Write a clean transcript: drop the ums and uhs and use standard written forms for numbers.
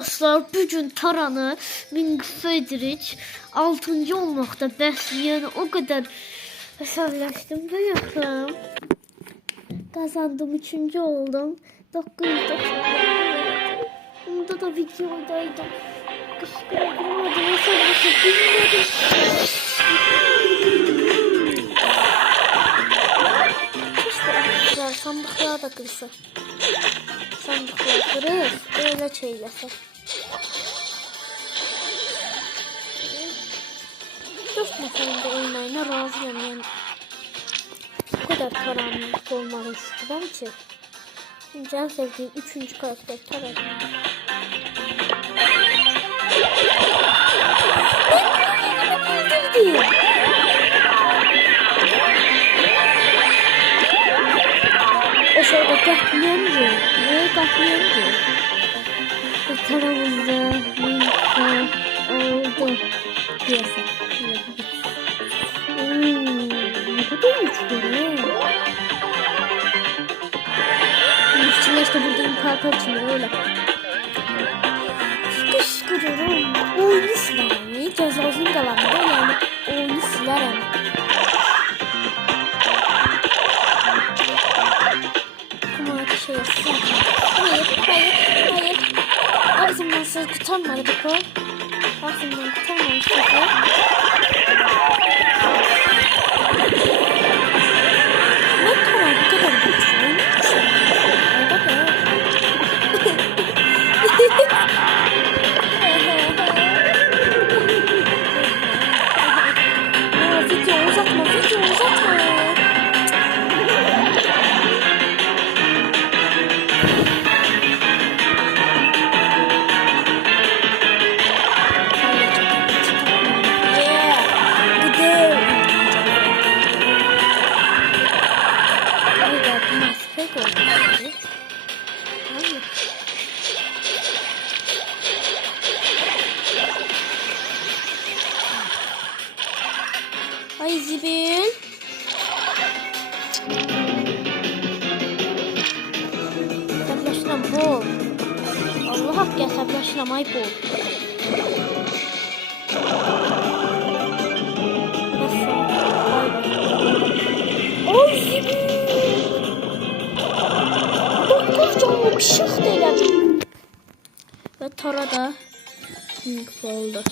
Dostlar, bugün Taranı Ming Federic 6. olmakta. Bəs yəni o kadar hesablaşdım da yoxum. Kazandım, 3. oldum. 990. Bunda da videodaydım. Kışkırtmadım, hesablaşıp bilmedim. İşte arkadaşlar, sandıklar da kırsa. Sandıklar kırır, öyle şeyler. 4 neferinde olmayına razıyım yani. Bu kadar karanlık olmalı istiyorum ki. Şimdi en sevdiğim 3. karakter Taran. O sırada katliamcı. Niye katliamcı? Taran'ın oldu diyorsun. Ne kadar uçuyor. İşçiler işte burada imparator içinde öyle. Kışkırırım. Oyunu silerim. Cezasını kalanında yani oyunu silerim. Kuma şey yapsın. Hayır. Ağzımdan söz kurtarmadı bu. Ağzımdan kurtarmamış sözü. Ne kadar bu kadar güçlü. Video uzatma. Ay Zibil. Hesaplaşıram bol. Allah hakkı hesaplaşıram ay bol. Nasıl? Ay Zibil. 9 canlı bir şık değil. Ve Tara da oldu.